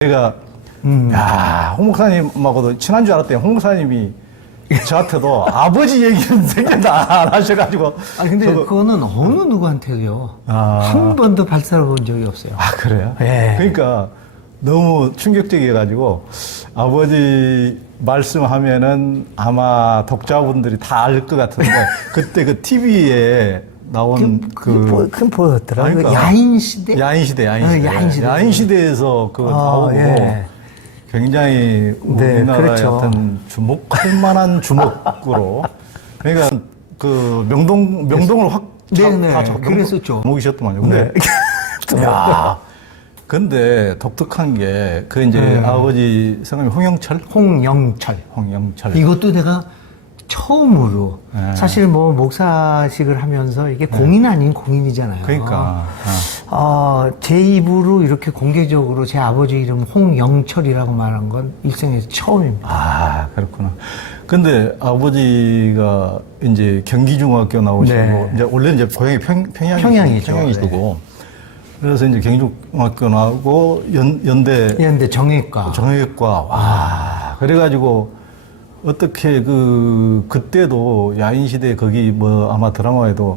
제가 야, 홍 목사님하고도 친한 줄 알았더니 홍 목사님이 저한테도 아버지 얘기는 생각나 안 하셔가지고. 근데 그거는 어느 누구한테요. 아. 한 번도 발사를 본 적이 없어요. 아, 그래요? 예. 그러니까 너무 충격적이어가지고 아버지 말씀하면은 아마 독자분들이 다 알 것 같은데 그때 그 TV에 나온 그 뭐였더라? 그러니까 야인시대? 야인시대. 야인시대. 야인시대에서 그거 나오고 예. 굉장히 우리나라의 그렇죠. 어떤 주목할 만한 주목으로 그러니까 그 명동을 확 네네. 그랬었죠. 목이셨더만요. 근데 야, 근데 독특한 게 그 이제 아버지 성함이 홍영철. 홍영철. 이것도 내가 처음으로 사실 뭐 목사식을 하면서 이게 공인 아닌 공인이잖아요. 그러니까 제 입으로 이렇게 공개적으로 제 아버지 이름 홍영철이라고 말한 건 일생에서 처음입니다. 아, 그렇구나. 근데 아버지가 이제 경기중학교 나오시고 네. 이제 원래 이제 고향이 평양이죠. 평양이시고 그래서 이제 경기중학교 나오고 연대 정외과. 와, 그래가지고 어떻게 그때도 야인시대 거기 뭐 아마 드라마에도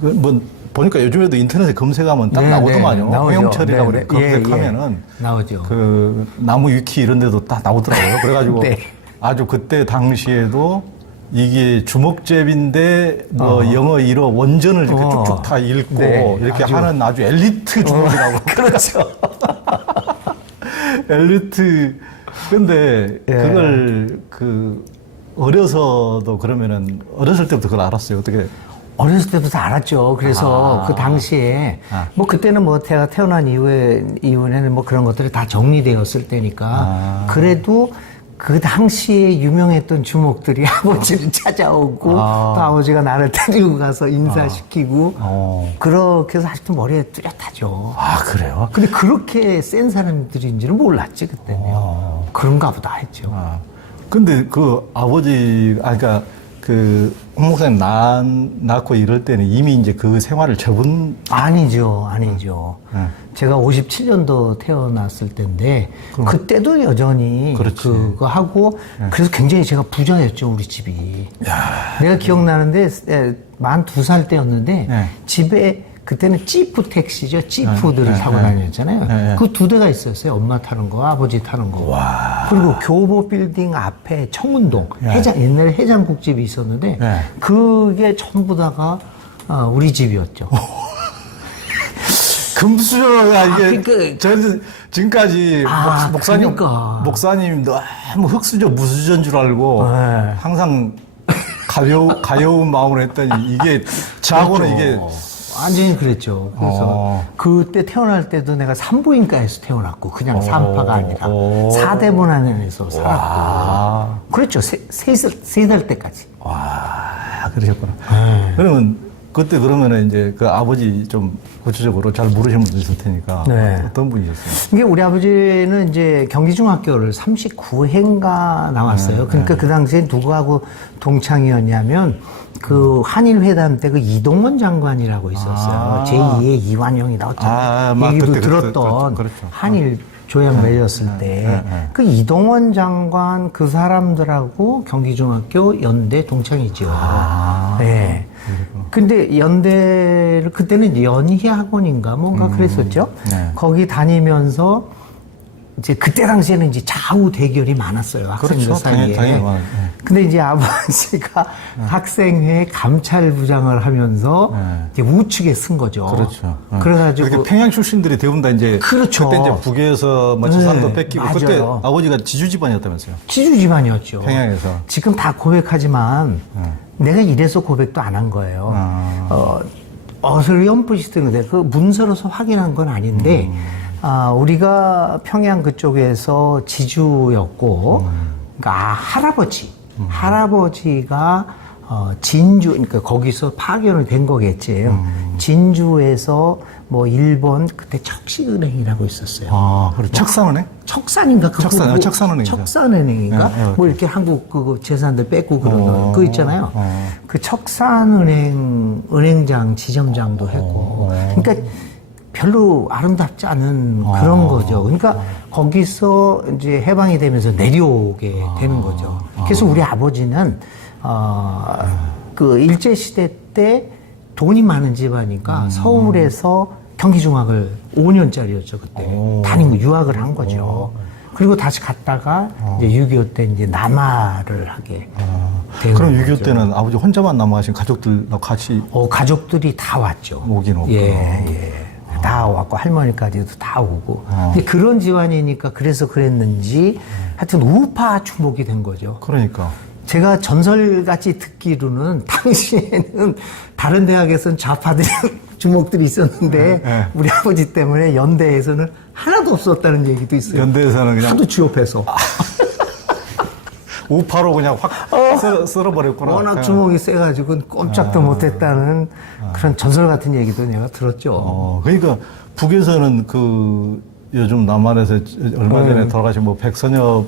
뭐 보니까 요즘에도 인터넷에 검색하면 딱 나오더만요. 홍영철이라고 그래. 검색하면은 나오죠. 그 나무 위키 이런 데도 딱 나오더라고요. 그래가지고 네. 아주 그때 당시에도 이게 주먹잽인데 뭐 영어 1어 원전을 이렇게 쭉쭉 다 읽고 이렇게 하는 아주 엘리트 주먹이라고. 그렇죠. 엘리트. 근데 그걸 어려서도 그러면은 어렸을 때부터 그걸 알았어요. 어떻게? 어렸을 때부터 알았죠. 그래서 그 당시에 뭐 그때는 뭐 제가 태어난 이후에는 뭐 그런 것들이 다 정리되었을 때니까 그래도 그 당시에 유명했던 주목들이 아버지를 찾아오고 또 아버지가 나를 데리고 가서 인사시키고 그렇게 해서 아직도 머리에 뚜렷하죠. 아, 그래요? 근데 그렇게 센 사람들인지는 몰랐지 그때는. 그런가 보다 했죠. 근데 그 아버지, 그러니까 홍 목사님 낳고 이럴 때는 이미 이제 그 생활을 접은. 아니죠. 제가 57년도 태어났을 때인데 그때도 여전히 그거 하고 그래서 굉장히 제가 부자였죠 우리 집이. 내가 기억나는데 42살 때였는데 집에 그때는 찌프 택시죠. 찌프들을 타고 다녔잖아요. 그 2대가 있었어요. 엄마 타는 거, 아버지 타는 거. 그리고 교보 빌딩 앞에 청운동 옛날에 해장국집이 있었는데 그게 전부 다가 우리 집이었죠. 금수저가 이게 저는 지금까지 목사님 너무 흑수저 무수저인 줄 알고 항상 가벼운 마음으로 했더니 이게 저하고는 이게 완전히 그랬죠. 그래서 그때 태어날 때도 내가 산부인과에서 태어났고 그냥 산파가 아니라 사대문안에서 살았고 그랬죠. 3살 때까지. 와, 그러셨구나. 그러면 그때 그러면은 이제 그 아버지 좀 구체적으로 잘 모르시는 분도 있을 테니까 어떤 분이셨어요? 이게 우리 아버지는 이제 경기중학교를 39회인가 나왔어요. 그러니까 그 당시에 누구하고 동창이었냐면 그 한일회담 때 그 이동원 장관이라고 있었어요. 제2의 이완용이 나왔잖아요. 얘기도 들었던 그렇죠. 한일 조약 맺었을 때 그 이동원 장관 그 사람들하고 경기중학교 연대 동창이죠. 네. 근데 연대를 그때는 연희학원인가 뭔가 그랬었죠. 거기 다니면서 이제 그때 당시에는 이제 좌우 대결이 많았어요. 학생들 사이에. 당연히 근데 이제 아버지가 학생회 감찰부장을 하면서 이제 우측에 쓴 거죠. 그렇죠. 그래가지고 평양 출신들이 대부분 다 이제 그렇죠. 그때 이제 북에서 뭐 재산도 뺏기고 맞아요. 그때 아버지가 지주 집안이었다면서요? 지주 집안이었죠. 평양에서. 지금 다 고백하지만 내가 이래서 고백도 안 한 거예요. 어슬연풋이 뜨는데 그 문서로서 확인한 건 아닌데 우리가 평양 그쪽에서 지주였고 그러니까 할아버지가 진주, 그러니까 거기서 파견을 된 거겠지. 진주에서 뭐 일본 그때 척시은행이라고 있었어요. 그리고 척산은행? 척산인가? 척산은행이죠. 척산은행인가? 뭐 이렇게 한국 그 재산들 뺏고 그러는 그 있잖아요. 그 척산은행 은행장 지점장도 했고. 그러니까 별로 아름답지 않은 그런 거죠. 그러니까 거기서 이제 해방이 되면서 내려오게 되는 거죠. 그래서 우리 아버지는 그 일제 시대 때 돈이 많은 집안이니까 서울에서 경기중학을 5년짜리였죠 그때 다니고 유학을 한 거죠. 그리고 다시 갔다가 이제 6.25 때 이제 남하를 하게 된 그럼 거죠. 6.25 때는 아버지 혼자만 남아가신 가족들하고 같이 가족들이 다 왔죠. 오긴 오고. 예. 다 왔고 할머니까지도 다 오고. 근데 그런 집안이니까 그래서 그랬는지 하여튼 우파 추목이 된 거죠. 그러니까. 제가 전설같이 듣기로는 당시에는 다른 대학에서는 좌파들이 주목들이 있었는데 우리 아버지 때문에 연대에서는 하나도 없었다는 얘기도 있어요. 연대에서는 그냥 하도 취업해서. 우파로 그냥 확 쓸어버렸구나. 워낙 주목이 세가지고 꼼짝도 못했다는 그런 전설 같은 얘기도 내가 들었죠. 그러니까 북에서는 그 요즘 남한에서 얼마 전에 돌아가신 뭐 백선엽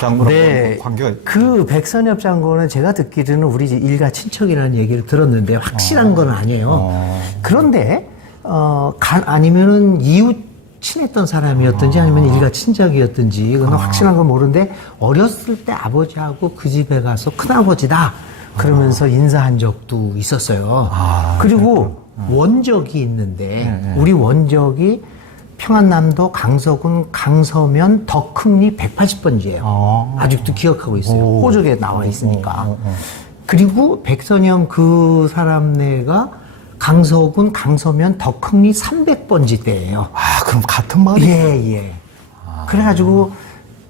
장군하고 네, 관계가 그 백선엽 장군은 제가 듣기로는 우리 일가 친척이라는 얘기를 들었는데 확실한 건 아니에요. 그런데 아니면은 이웃 친했던 사람이었든지 아니면 일가 친척이었든지 그건 확실한 건 모르는데 어렸을 때 아버지하고 그 집에 가서 큰아버지다 그러면서 인사한 적도 있었어요. 그리고 원적이 있는데 우리 원적이 평안남도 강서군 강서면 덕흥리 180번지예요. 아직도 기억하고 있어요. 호적에 나와 있으니까. 그리고 백선영 그 사람네가 강서군 강서면 덕흥리 300번지 때예요. 그럼 같은 마을이? 예. 그래가지고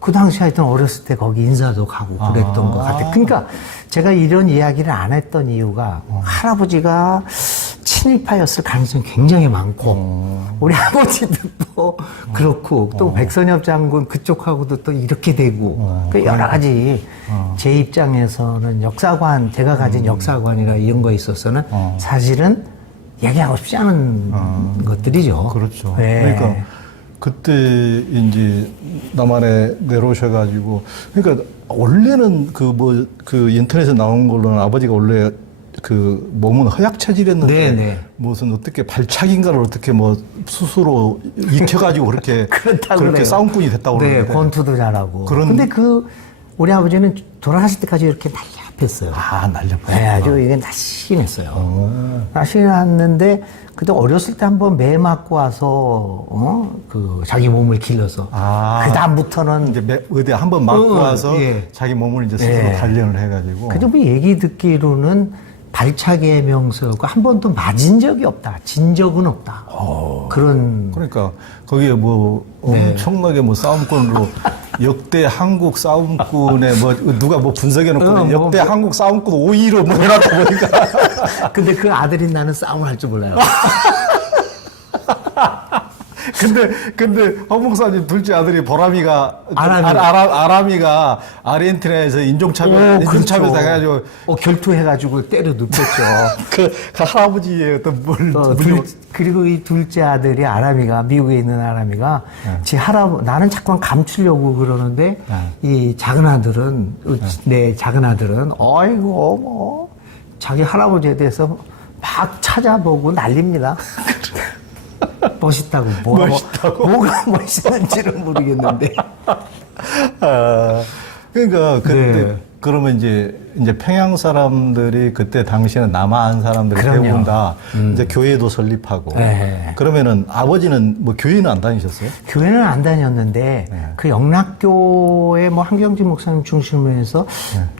그 당시 하여튼 어렸을 때 거기 인사도 가고 그랬던 것 같아요. 그러니까 제가 이런 이야기를 안 했던 이유가 할아버지가 친일파였을 가능성이 굉장히 많고 우리 아버지도 또 그렇고 또 백선엽 장군 그쪽하고도 또 이렇게 되고 그 여러 가지 제 입장에서는 역사관 제가 가진 역사관이나 이런 거에 있어서는 사실은 얘기하고 싶지 않은 것들이죠. 그렇죠. 네. 그러니까 그때 이제 남한에 내려오셔가지고 그러니까 원래는 그 인터넷에 나온 걸로는 아버지가 원래 그 몸은 허약 체질이었는데 네네. 무슨 어떻게 발차기인가를 어떻게 뭐 스스로 익혀가지고 그렇게 그렇게 싸움꾼이 됐다고 네, 그러는데 권투도 잘하고. 근데 우리 아버지는 돌아가실 때까지 이렇게 날렵했어요. 날렵했어요. 네, 아주 이게 날씬했어요. 날씬했는데 그때 어렸을 때 한번 매 맞고 와서 그 자기 몸을 길러서 그 다음부터는 이제 의대 한번 맞고 와서 자기 몸을 이제 스스로 단련을 해가지고. 그래도 뭐 얘기 듣기로는 발차기의 명수였고 한 번도 맞은 적이 없다. 진 적은 없다. 그런. 그러니까 거기에 뭐 엄청나게 뭐 싸움꾼으로 역대 한국 싸움꾼의 뭐 누가 뭐 분석해 놓고 역대 한국 싸움꾼 5위로 뭐 해놨다 보니까. 근데 그 아들인 나는 싸움을 할 줄 몰라요. 근데 황 목사님 둘째 아들이 보람이가 아람이가 아르헨티나에서 인종차별 당해가지고 결투해가지고 때려 눕혔죠. 그 할아버지의 어떤 그리고 이 둘째 아들이 아람이가 미국에 있는 아람이가 나는 자꾸 감추려고 그러는데 이 작은 아들은 내 작은 아들은 어이구 뭐 자기 할아버지에 대해서 막 찾아보고 난립니다. 멋있다고. 뭐가 멋있는지는 모르겠는데. 그러니까 그때 그러면 이제 평양 사람들이 그때 당시에는 남한 사람들이 대부분 다 이제 교회도 설립하고 그러면은 아버지는 뭐 교회는 안 다니셨어요? 교회는 안 다녔는데 그 영락교회 뭐 한경진 목사님 중심으로 해서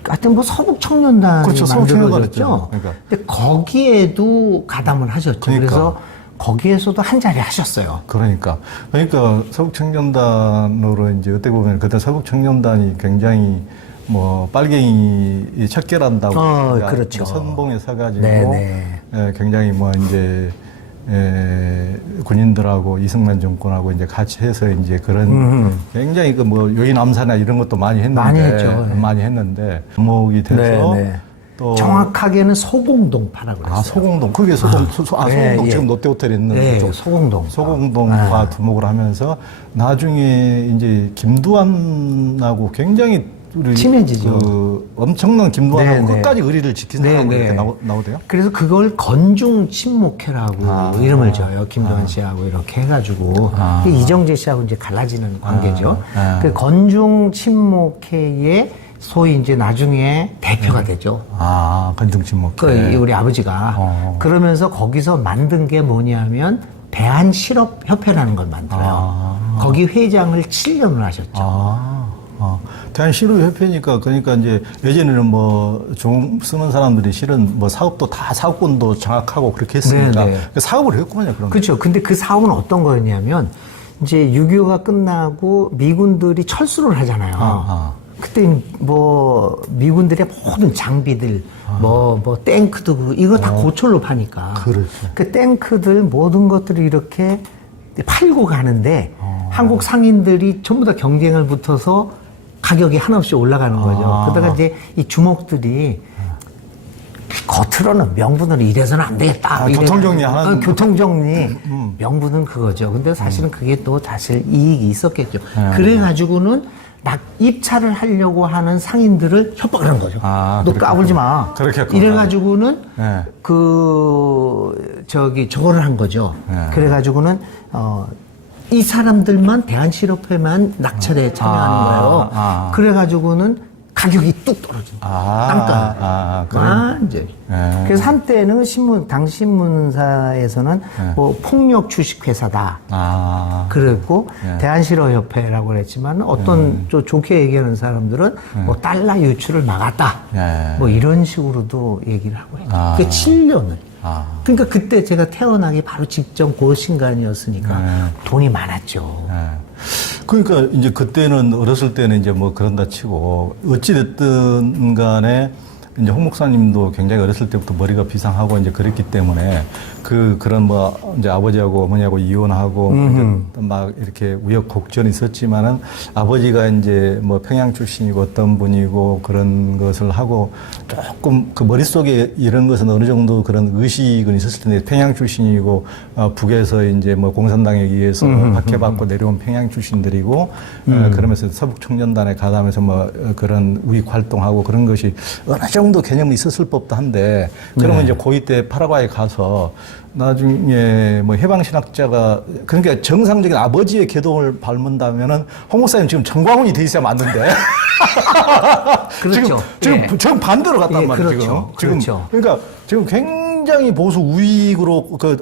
하여튼 뭐 서북 청년단이 만들어졌죠. 그러니까. 근데 거기에도 가담을 하셨죠. 그래서 거기에서도 한 자리 하셨어요. 그러니까 서북청년단으로 이제 어떻게 보면 그때 서북청년단이 굉장히 뭐 빨갱이 척결한다고 그렇죠. 선봉에 서가지고 굉장히 뭐 이제 군인들하고 이승만 정권하고 이제 같이 해서 이제 그런 굉장히 그 뭐 요인암사나 이런 것도 많이 했는데 많이 했는데 주목이 돼서. 또 정확하게는 소공동파라고 그랬어요. 소공동. 그게 소공동 지금 롯데호텔에 있는 소공동과 두목을 하면서 나중에 이제 김두한하고 굉장히 친해지죠. 그 엄청난 김도환하고 네, 끝까지 의리를 지킨 네, 사람으로 네. 이렇게 나오대요? 그래서 그걸 건중 친목회라고 이름을 줘요. 김도환 씨하고 이렇게 해가지고 이정재 씨하고 이제 갈라지는 관계죠. 그 건중 친목회의 소위 이제 나중에 대표가 되죠. 건중 친목회. 그 우리 아버지가 그러면서 거기서 만든 게 뭐냐면 대한실업협회라는 걸 만들어요. 거기 회장을 7년을 하셨죠. 대한실업협회니까 그러니까 이제 예전에는 뭐 종 쓰는 사람들이 실은 뭐 사업도 다 사업권도 장악하고 그렇게 했으니까 네, 네. 사업을 했구만요. 그런 그렇죠. 근데 그 사업은 어떤 거였냐면 이제 6.25가 끝나고 미군들이 철수를 하잖아요. 그때 뭐 미군들의 모든 장비들 뭐 탱크도 이거 다 고철로 파니까 그렇죠. 그 탱크들 모든 것들을 이렇게 팔고 가는데 한국 상인들이 전부 다 경쟁을 붙어서 가격이 한없이 올라가는 거죠. 그러다가 이제 이 주목들이 겉으로는 명분으로 이래서는 안 되겠다. 교통정리하는. 교통정리. 명분은 그거죠. 근데 사실은 그게 또 사실 이익이 있었겠죠. 그래가지고는 입찰을 하려고 하는 상인들을 협박을 한 거죠. 너 까불지 마. 그렇게 했구나. 이래가지고는 저거를 한 거죠. 그래가지고는 이 사람들만 대한실업회만 낙찰에 참여하는 거예요. 그래가지고는 가격이 뚝 떨어져. 땅가. 이제. 그래서 한때는 당시 신문사에서는 뭐 폭력 주식회사다. 그랬고, 대한실업협회라고 그랬지만 어떤 좀 좋게 얘기하는 사람들은 뭐 달러 유출을 막았다. 뭐 이런 식으로도 얘기를 하고 있죠. 그 7년을. 그러니까 그때 제가 태어나기 바로 직전 그 신간이었으니까 돈이 많았죠. 그러니까 이제 그때는 어렸을 때는 이제 뭐 그런다 치고 어찌됐든 간에 이제 홍 목사님도 굉장히 어렸을 때부터 머리가 비상하고 이제 그랬기 때문에 그런 뭐 이제 아버지하고 어머니하고 이혼하고 이제 막 이렇게 우여곡절이 있었지만은 아버지가 이제 뭐 평양 출신이고 어떤 분이고 그런 것을 하고 조금 그 머릿속에 이런 것은 어느 정도 그런 의식은 있었을 텐데 평양 출신이고 북에서 이제 뭐 공산당에 의해서 박해받고 내려온 평양 출신들이고 그러면서 서북청년단에 가담해서 뭐 그런 우익 활동하고 그런 것이 어느 정도 개념이 있었을 법도 한데 그러면 이제 고2 때 파라과이 가서 나중에 뭐 해방신학자가 그러니까 정상적인 아버지의 계동을 밟는다면은 홍 목사님 지금 정광훈이 돼 있어야 맞는데 그렇죠. 지금 정반대로 갔단 말이에요. 그렇죠. 지금 그렇죠. 그러니까 지금 굉장히 보수 우익으로 이제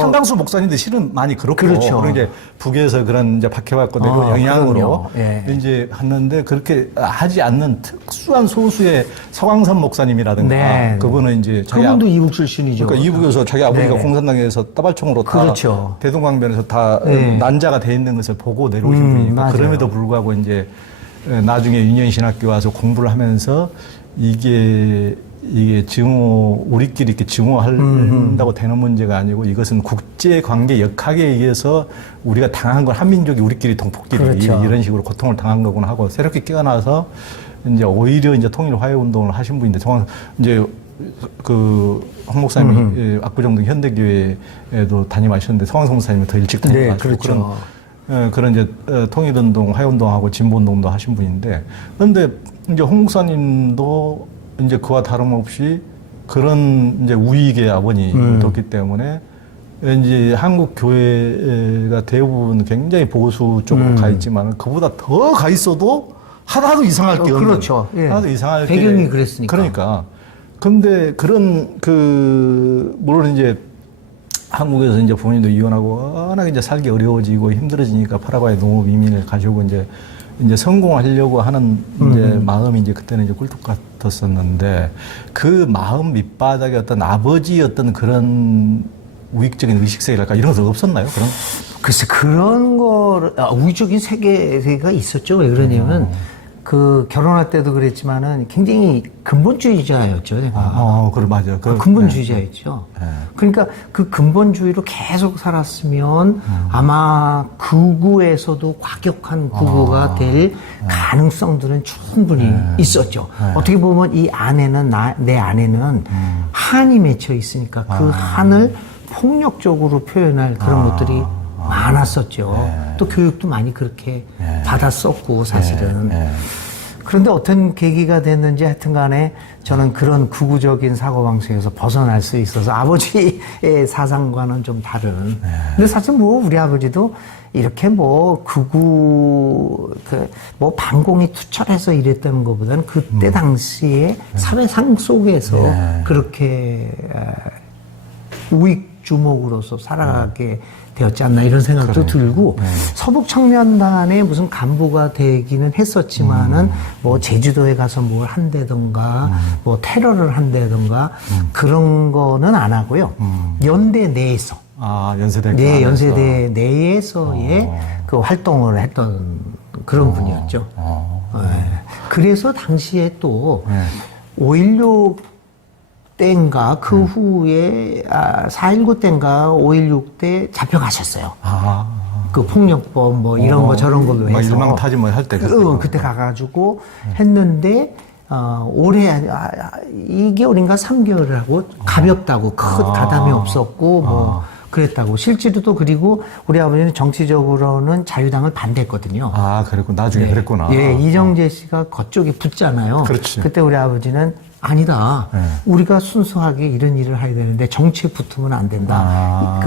상당수 목사님들 실은 많이 그렇고 그렇죠. 그리고 이제 북에서 그런 이제 박해받고 내려온 영향으로 그럼요. 이제 하는데 그렇게 하지 않는 특수한 소수의 서광선 목사님이라든가 그분은 이제 그분도 이북 출신이죠. 그러니까 이북에서 자기 아버지가 공산당에서 따발총으로 그렇죠. 다 대동강변에서 다 난자가 돼 있는 것을 보고 내려오신 분이니까 맞아요. 그럼에도 불구하고 이제 나중에 유년신학교 와서 공부를 하면서 이게 증오, 우리끼리 이렇게 증오한다고 되는 문제가 아니고 이것은 국제관계 역학에 의해서 우리가 당한 건 한민족이 우리끼리 동포끼리 그렇죠. 이런 식으로 고통을 당한 거구나 하고 새롭게 깨어나서 이제 오히려 이제 통일화해 운동을 하신 분인데 정말 이제 홍 목사님이 압구정동 현대교회에도 담임하셨는데 성황성 목사님이 더 일찍 담임하시고 그렇죠. 그런 이제 통일운동, 화해운동하고 진보운동도 하신 분인데 그런데 이제 홍 목사님도 이제 그와 다름없이 그런 이제 우익의 아버님을 뒀기 때문에 이제 한국 교회가 대부분 굉장히 보수 쪽으로 가 있지만 그보다 더 가 있어도 하나도 이상할 게 없는. 그렇죠. 하나도 이상할 게. 배경이 그랬으니까. 그러니까. 근데 그런 물론 이제 한국에서 이제 부모님도 이혼하고 워낙 이제 살기 어려워지고 힘들어지니까 파라과이 농업 이민을 가지고 이제 성공하려고 하는 이제 마음이 이제 그때는 이제 꿀뚝 같았었는데 그 마음 밑바닥에 어떤 아버지의 어떤 그런 우익적인 의식세랄까 이런 것은 없었나요? 그런? 글쎄 그런 우익적인 세계가 있었죠. 왜 그러냐면 결혼할 때도 그랬지만은 굉장히 근본주의자였죠, 내가. 그래, 맞아요. 근본주의자였죠. 그러니까 그 근본주의로 계속 살았으면 아마 극우에서도 과격한 극우가 될 가능성들은 충분히 있었죠. 어떻게 보면 이 안에는, 내 안에는 한이 맺혀 있으니까 그 한을 폭력적으로 표현할 그런 것들이 많았었죠. 또 교육도 많이 그렇게 받았었고, 사실은. 그런데 어떤 계기가 됐는지 하여튼 간에 저는 그런 극우적인 사고방식에서 벗어날 수 있어서 아버지의 사상과는 좀 다른. 근데 사실 뭐 우리 아버지도 이렇게 뭐 극우, 뭐 반공이 투철해서 이랬다는 것보다는 그때 당시에 사회상 속에서 그렇게 우익 주목으로서 살아가게 되었지 않나 이런 생각도 들고 서북 청년단의 무슨 간부가 되기는 했었지만은 뭐 제주도에 가서 뭘 한다던가 뭐 테러를 한다던가 그런 거는 안 하고요. 연대 내에서 연세대 네, 연세대 내에서의 그 활동을 했던 그런 분이었죠. 네. 그래서 당시에 또 5.16 때인가 그 후에 4.19 때인가 5.16 때 잡혀가셨어요. 그 폭력법 뭐 이런 거 저런 걸로 해서 일망타지 뭐 할 때 그때 가가지고 했는데 올해 2개월인가 3개월을 하고 가볍다고 큰 가담이 없었고 뭐 그랬다고 실제로도. 그리고 우리 아버지는 정치적으로는 자유당을 반대했거든요. 그랬구나. 나중에 그랬구나. 예, 이정재 씨가 그쪽에 붙잖아요. 그렇지. 그때 우리 아버지는 아니다. 우리가 순수하게 이런 일을 해야 되는데 정치에 붙으면 안 된다.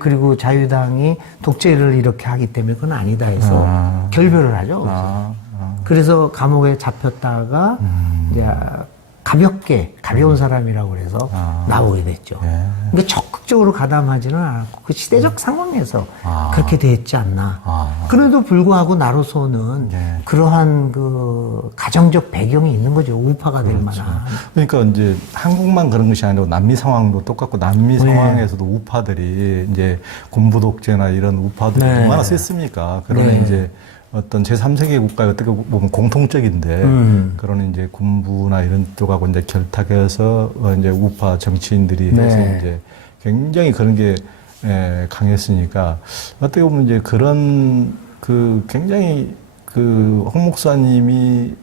그리고 자유당이 독재를 이렇게 하기 때문에 그건 아니다 해서 결별을 하죠. 그래서 감옥에 잡혔다가 이제 가벼운 사람이라고 그래서 나오게 됐죠. 근데 적극적으로 가담하지는 않았고 그 시대적 상황에서 그렇게 됐지 않나. 그래도 불구하고 나로서는 그러한 그 가정적 배경이 있는 거죠. 우파가 될 만한. 그러니까 이제 한국만 그런 것이 아니고 남미 상황도 똑같고 남미 상황에서도 우파들이 이제 군부 독재나 이런 우파들이 얼마나 셌습니까? 그러면 이제 어떤 제3세계 국가에 어떻게 보면 공통적인데, 그런 이제 군부나 이런 쪽하고 이제 결탁해서 이제 우파 정치인들이 해서 이제 굉장히 그런 게 강했으니까, 어떻게 보면 이제 그런 굉장히 홍 목사님이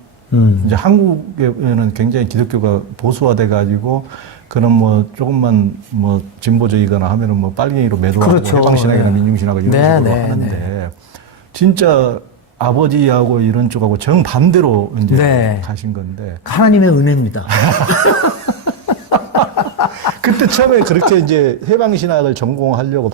이제 한국에는 굉장히 기독교가 보수화돼 가지고 그런 뭐 조금만 뭐 진보적이거나 하면은 뭐 빨갱이로 매도하고 그렇죠. 해방신학이나 민중신학을 이런 식으로 하는데 진짜 아버지하고 이런 쪽하고 정반대로 이제 가신 건데. 하나님의 은혜입니다. 그때 처음에 그렇게 이제 해방신학을 전공하려고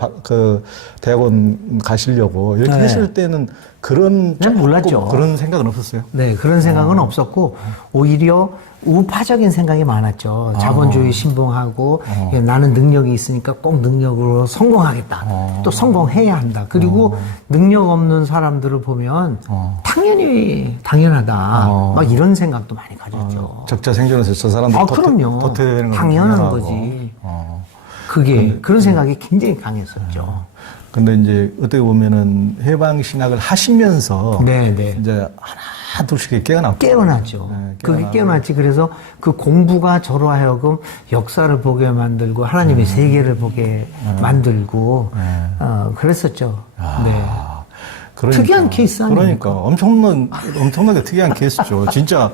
대학원 가시려고 이렇게 했을 때는 그런 몰랐죠. 그런 생각은 없었어요. 네, 그런 생각은 없었고 오히려 우파적인 생각이 많았죠. 자본주의 신봉하고 나는 능력이 있으니까 꼭 능력으로 성공하겠다. 또 성공해야 한다. 그리고 능력 없는 사람들을 보면 당연히 당연하다. 막 이런 생각도 많이 가졌죠. 적자 생존에서 저 사람들 그럼요. 도태되는 건 당연한 거지. 그게 그런 생각이 굉장히 강했었죠. 근데 이제 어떻게 보면은 해방신학을 하시면서 이제 하나 둘씩 깨어났죠. 그게 깨어났지. 그래서 그 공부가 저로 하여금 역사를 보게 만들고 하나님의 세계를 보게 만들고 그랬었죠. 그러니까, 특이한 케이스 아닙니까? 그러니까 엄청나게 특이한 케이스죠. 진짜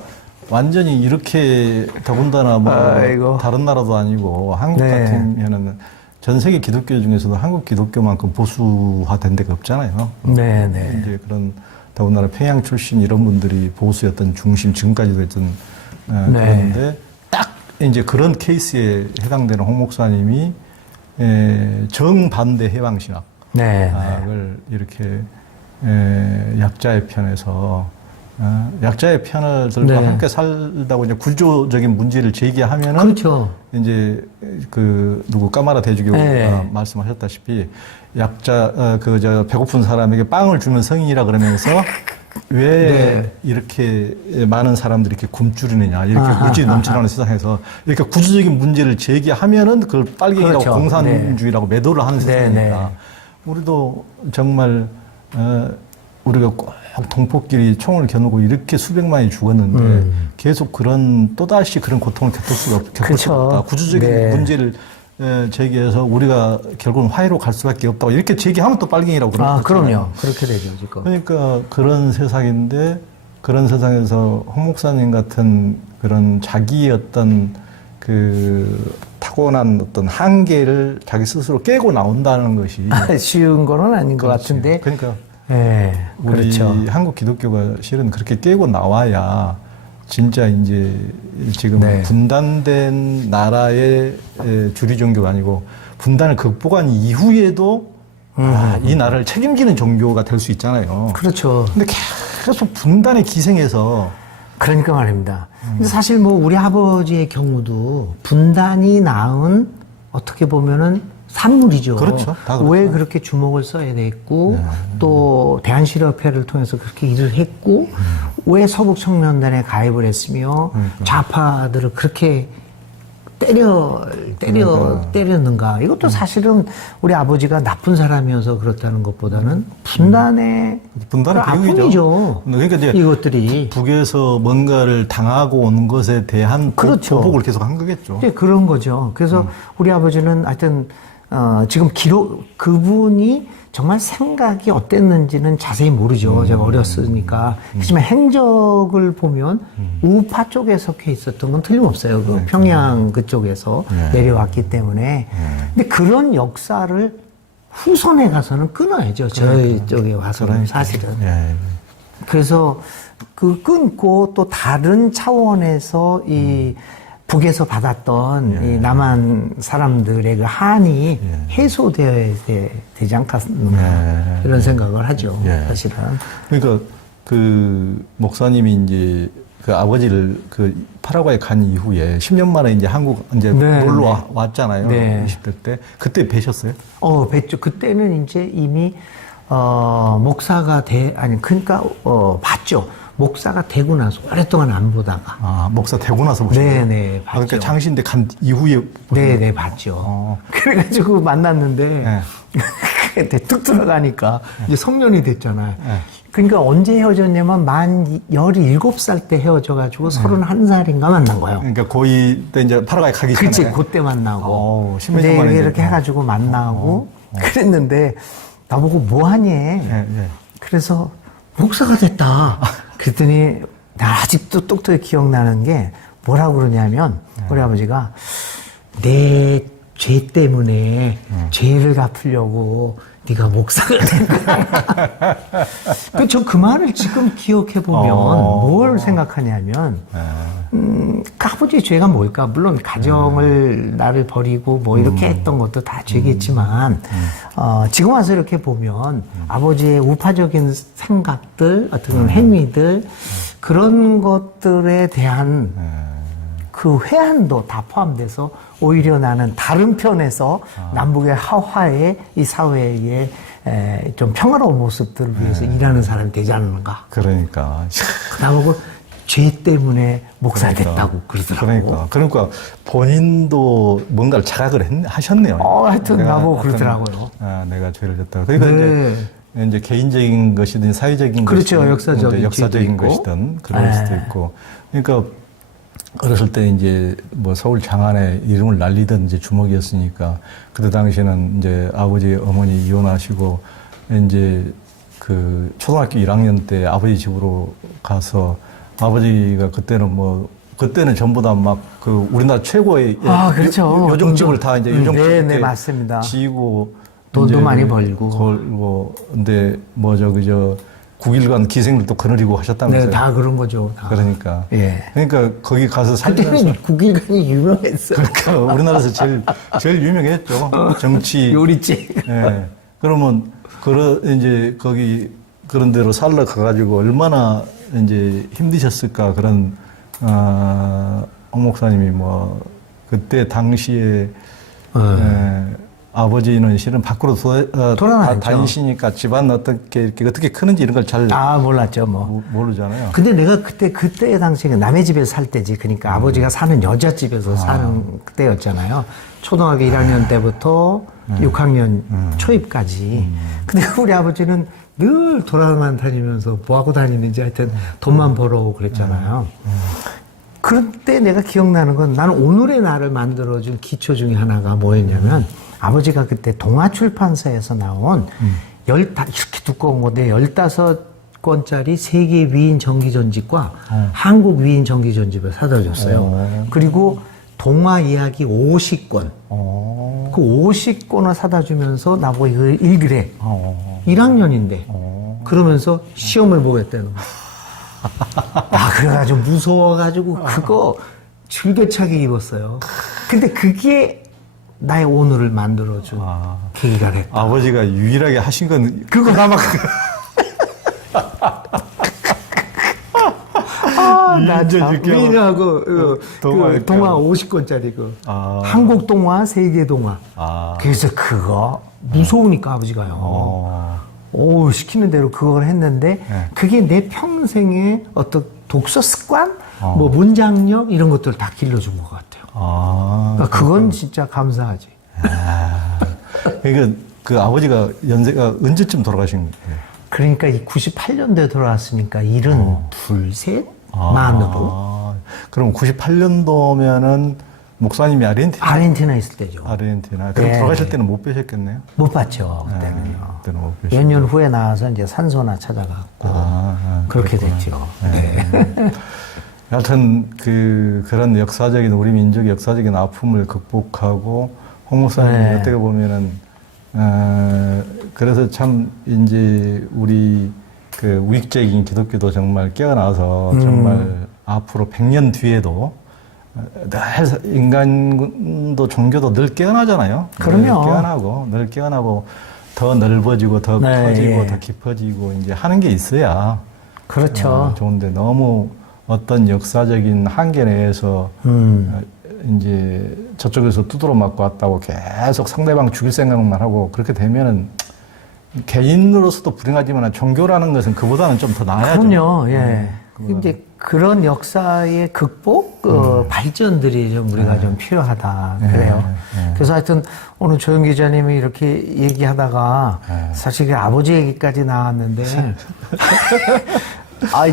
완전히 이렇게 더군다나 뭐 다른 나라도 아니고 한국 같으면은 전 세계 기독교 중에서도 한국 기독교만큼 보수화된 데가 없잖아요. 이제 그런 더군다나 평양 출신 이런 분들이 보수였던 중심, 지금까지도 했던 그런데 딱 이제 그런 케이스에 해당되는 홍 목사님이 정반대 해방신학을 이렇게 약자의 편에서 약자의 편을 들고 함께 살다고 이제 구조적인 문제를 제기하면은 이제 누구 까마라 대주교가 말씀하셨다시피 약자 배고픈 사람에게 빵을 주면 성인이라 그러면서 왜 이렇게 많은 사람들이 이렇게 굶주리느냐 이렇게 물질이 넘쳐나는 세상에서 이렇게 구조적인 문제를 제기하면은 그걸 빨갱이라고 공산주의라고 매도를 하는 세상이니까 우리도 정말 우리가 꼭 동포끼리 총을 겨누고 이렇게 수백만이 죽었는데 계속 또다시 그런 고통을 겪을 수가 없다. 구조적인 문제를 제기해서 우리가 결국은 화해로 갈 수밖에 없다고 이렇게 제기하면 또 빨갱이라고 그러거든요. 그럼요. 그렇게 되죠, 지금. 그러니까 그런 세상인데 그런 세상에서 홍 목사님 같은 그런 자기의 어떤 타고난 어떤 한계를 자기 스스로 깨고 나온다는 것이 쉬운 거는 아닌 것 같은데. 그러니까 예, 우리 그렇죠. 한국 기독교가 실은 그렇게 깨고 나와야 진짜 이제 지금 네. 분단된 나라의 주류 종교가 아니고 분단을 극복한 이후에도 이 나라를 책임지는 종교가 될 수 있잖아요. 그렇죠. 근데 계속 분단에 기생해서 그러니까 말입니다. 근데 사실 뭐 우리 아버지의 경우도 분단이 낳은 어떻게 보면은 산물이죠. 그렇죠. 다 그렇죠. 왜 그렇게 주목을 써야 됐고 또 대한실업회를 통해서 그렇게 일을 했고 왜 서북청년단에 가입을 했으며 좌파들을 그렇게 때렸는가. 이것도 사실은 우리 아버지가 나쁜 사람이어서 그렇다는 것보다는 분단의 아픔이죠. 그러니까 이제 이것들이. 북에서 뭔가를 당하고 온 것에 대한 그렇죠. 보복을 계속 한 거겠죠. 이제 그런 거죠. 그래서 우리 아버지는 하여튼, 지금 그분이 정말 생각이 어땠는지는 자세히 모르죠. 제가 어렸으니까. 하지만 행적을 보면 우파 쪽에 속해 있었던 건 틀림없어요. 그 평양 그쪽에서 내려왔기 때문에. 근데 그런 역사를 후손에 가서는 끊어야죠. 저희 쪽에 와서는 사실은. 그래서 그 끊고 또 다른 차원에서 이 북에서 받았던 이 남한 사람들의 그 한이 해소되어야 되지 않겠는가 이런 생각을 하죠. 사실은. 그러니까 그 목사님이 이제 그 아버지를 그 파라과이 간 이후에 10년 만에 이제 한국 이제 놀러 왔잖아요. 20대 때. 그때 뵈셨어요? 뵀죠. 그때는 이제 이미 목사가 그러니까 봤죠. 목사가 되고 나서 오랫동안 안 보다가. 목사 되고 나서 보셨어요? 네네, 봤죠. 그러니까 장신대 간 이후에 네네, 봤죠. 그래가지고 만났는데, 툭 들어가니까 이제 성년이 됐잖아요. 그러니까 언제 헤어졌냐면 만 17살 때 헤어져가지고 31살인가 만난 거예요. 그러니까 고2 때 이제 파라과이 가기 전에. 그치, 그때 만나고. 10년 전 만에. 이렇게 해가지고 만나고, 그랬는데, 나보고 뭐하니? 그래서, 목사가 됐다. 그랬더니 나 아직도 똑똑히 기억나는 게 뭐라고 그러냐면 우리 아버지가 내 죄 때문에 죄를 갚으려고 네가 목사가 된 거야. 저 그 말을 지금 기억해 보면 뭘 생각하냐면 그 아버지의 죄가 뭘까? 물론 가정을 나를 버리고 뭐 이렇게 했던 것도 다 죄겠지만 지금 와서 이렇게 보면 아버지의 우파적인 생각들, 어떤 행위들 그런 것들에 대한 그 회한도 다 포함돼서 오히려 나는 다른 편에서 남북의 하화의 이 사회의 좀 평화로운 모습들을 위해서 일하는 사람이 되지 않는가. 그러니까. 나보고 죄 때문에 목사 됐다고 그러더라고. 그러니까 본인도 뭔가를 자각을 하셨네요. 하여튼 나보고 그러더라고요. 내가 죄를 졌다. 그러니까 이제 개인적인 것이든 사회적인 그렇죠. 것이든 역사적인 것이든 그럴 수도 있고. 그러니까 어렸을 때 이제 뭐 서울 장안에 이름을 날리던 이제 주먹이었으니까 그때 당시에는 이제 아버지 어머니 이혼하시고 이제 그 초등학교 1학년 때 아버지 집으로 가서 아버지가 그때는 전부 다 막 그 우리나라 최고의 그렇죠. 요정집을 다 이제 요정집 네, 맞습니다. 지고 돈도 많이 벌고 근데 뭐 저 9일간 기생들도 거느리고 하셨다면서요? 네, 다 그런 거죠. 다. 그러니까. 그러니까 거기 가서 살면서. 그때는 9일간이 유명했어요. 그러니까 우리나라에서 제일 유명했죠. 정치. 요리집. 그러면 이제 거기 그런 데로 살러 가가지고 얼마나 이제 힘드셨을까 그런 홍 목사님이 뭐 그때 당시에 아버지는 실은 밖으로 다니시니까 집안 어떻게 크는지 이런 걸 잘 몰랐죠, 뭐. 모르잖아요. 근데 내가 그때 당시에 남의 집에 살 때지. 그러니까 아버지가 사는 여자집에서 사는 때였잖아요. 초등학교 1학년 때부터 6학년 초입까지. 근데 우리 아버지는 늘 돌아만 다니면서 뭐하고 다니는지 하여튼 돈만 벌어오고 그랬잖아요. 그때 내가 기억나는 건 나는 오늘의 나를 만들어준 기초 중에 하나가 뭐였냐면 아버지가 그때 동아출판사에서 나온 이렇게 두꺼운 건데 15권짜리 세계 위인 정기전집과 한국 위인 정기전집을 사다 줬어요. 그리고 동화 이야기 50권. 그 50권을 사다 주면서 나보고 이걸 읽으래. 1학년인데. 그러면서 시험을 보겠다는 거야. 그래가지고 무서워가지고 그거 줄겨차게 입었어요. 근데 그게 나의 오늘을 만들어준 계기가 됐다. 아버지가 유일하게 하신 건 그거 아마 나참 윙하고 동화 50권짜리 한국 동화, 세계 동화. 그래서 그거 무서우니까 아버지가요. 시키는 대로 그걸 했는데 그게 내 평생의 어떤 독서 습관, 뭐 문장력 이런 것들을 다 길러준 것 같아요. 그러니까 그건 진짜 감사하지. 그러니까 그 아버지가 연세가 언제쯤 돌아가신 거예요? 그러니까 이 98년도에 돌아왔으니까 72, 셋 만으로. 그럼 98년도면은 목사님이 아르헨티나 있을 때죠. 아르헨티나. 그럼 돌아가실 때는 못 뵈셨겠네요? 못 봤죠. 그때는요. 그때는 못 뵈셨죠. 몇 년 후에 나와서 이제 산소나 찾아갔고 그렇게 됐죠. 하여튼 그런 역사적인 우리 민족의 역사적인 아픔을 극복하고 홍 목사님이 어떻게 보면은 그래서 참 이제 우리 그 우익적인 기독교도 정말 깨어나서 정말 앞으로 100년 뒤에도 늘 인간도 종교도 늘 깨어나잖아요. 그럼요. 늘 깨어나고 더 넓어지고 더 커지고 더 깊어지고 이제 하는 게 있어야 그렇죠. 좋은데 너무 어떤 역사적인 한계 내에서 이제 저쪽에서 두드러 맞고 왔다고 계속 상대방 죽일 생각만 하고 그렇게 되면은 개인으로서도 불행하지만 종교라는 것은 그보다는 좀 더 나아야죠. 그럼요. 이제 그런 역사의 극복, 발전들이 좀 우리가 좀 필요하다. 그래요. 그래서 하여튼 오늘 조영 기자님이 이렇게 얘기하다가 사실 그 아버지 얘기까지 나왔는데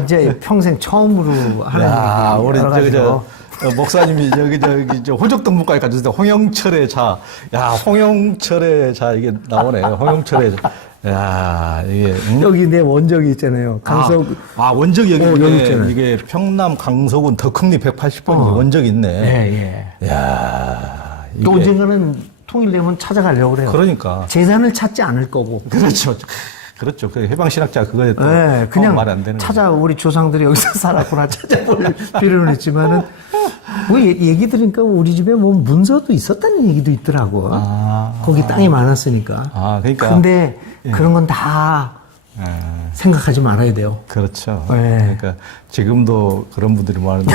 이제 평생 처음으로 하는 얘기 여러 가지로. 목사님이 저기 호적동물과에 가셨을 때 홍영철의 자, 홍영철의 자 이게 나오네요. 홍영철의 자. 이게 여기 내 원적이 있잖아요. 강석. 원적이 여기 있잖아요. 이게 평남 강서군 덕흥리 180번 원적이 있네. 또 언젠가는 통일되면 찾아가려고 그래요. 그러니까 재산을 찾지 않을 거고. 그렇죠. 그 해방신학자 그거에 또 그냥 말 안 되는 우리 조상들이 여기서 살았구나 찾아볼 필요는 있지만은 뭐 얘기 들으니까 우리 집에 뭐 문서도 있었다는 얘기도 있더라고. 거기 땅이 많았으니까. 그러니까. 근데 그런 건 다 생각하지 말아야 돼요. 그렇죠. 그러니까 지금도 그런 분들이 많은데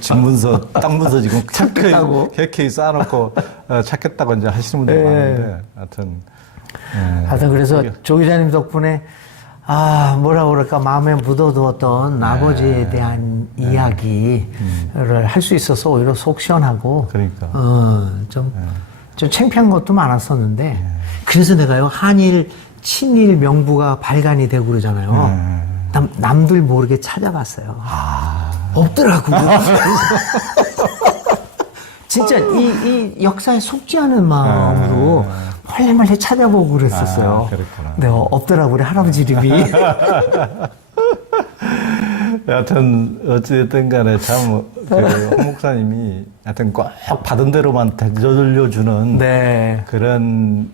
집문서, 땅 문서 지금 캐캐 쌓아놓고 찾겠다고 이제 하시는 분들이 많은데 하여튼 그래서 조 기자님 덕분에 뭐라 그럴까 마음에 묻어두었던 아버지에 대한 이야기를 할 수 있어서 오히려 속 시원하고 그러니까 좀 창피한 것도 많았었는데 그래서 내가요 한일 친일 명부가 발간이 되고 그러잖아요. 남들 모르게 찾아봤어요. 없더라고. 진짜 이 역사에 속지 않은 마음으로 몰래 찾아보고 그랬었어요. 그랬구나. 네, 없더라고, 우리 할아버지 이름이. 여하튼, 어찌됐든 간에 참, 홍 목사님이 하여튼 꼭 받은 대로만 되돌려주는 그런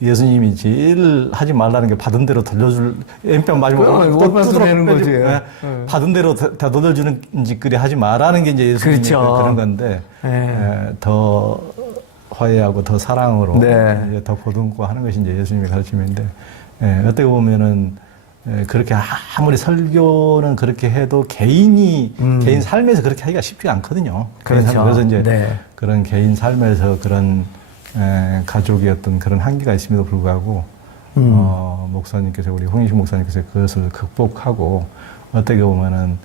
예수님이 제일 하지 말라는 게 받은 대로 돌려줄, 엠병 마지막으로 또 받으라는 거지. 받은 대로 되돌려주는 짓거리 하지 말라는 게 이제 예수님의 그런 건데, 더 화해하고 더 사랑으로 이제 더 보듬고 하는 것이 이제 예수님의 가르침인데 어떻게 보면은 그렇게 아무리 설교는 그렇게 해도 개인 삶에서 그렇게 하기가 쉽지 않거든요. 그렇죠. 그래서 이제 그런 개인 삶에서 그런 가족의 어떤 그런 한계가 있음에도 불구하고 목사님께서 우리 홍인식 목사님께서 그것을 극복하고 어떻게 보면은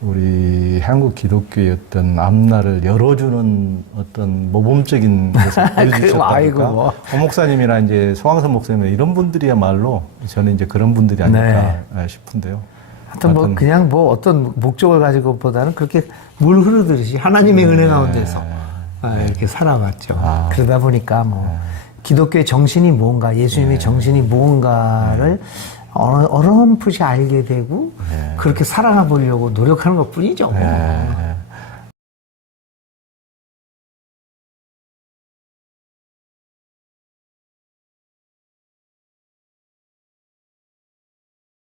우리 한국 기독교의 어떤 앞날을 열어주는 어떤 모범적인 것을 보여주셨다니까. 홍 목사님이나 이제 송항선 목사님 이런 분들이야말로 저는 이제 그런 분들이 아닐까 싶은데요. 하여튼 그냥 어떤 목적을 가지고 보다는 그렇게 물 흐르듯이 하나님의 은혜 가운데서 이렇게 살아왔죠. 그러다 보니까 기독교의 정신이 뭔가, 예수님의 정신이 무언가를 어렴풋이 알게 되고 그렇게 살아가 보려고 노력하는 것 뿐이죠.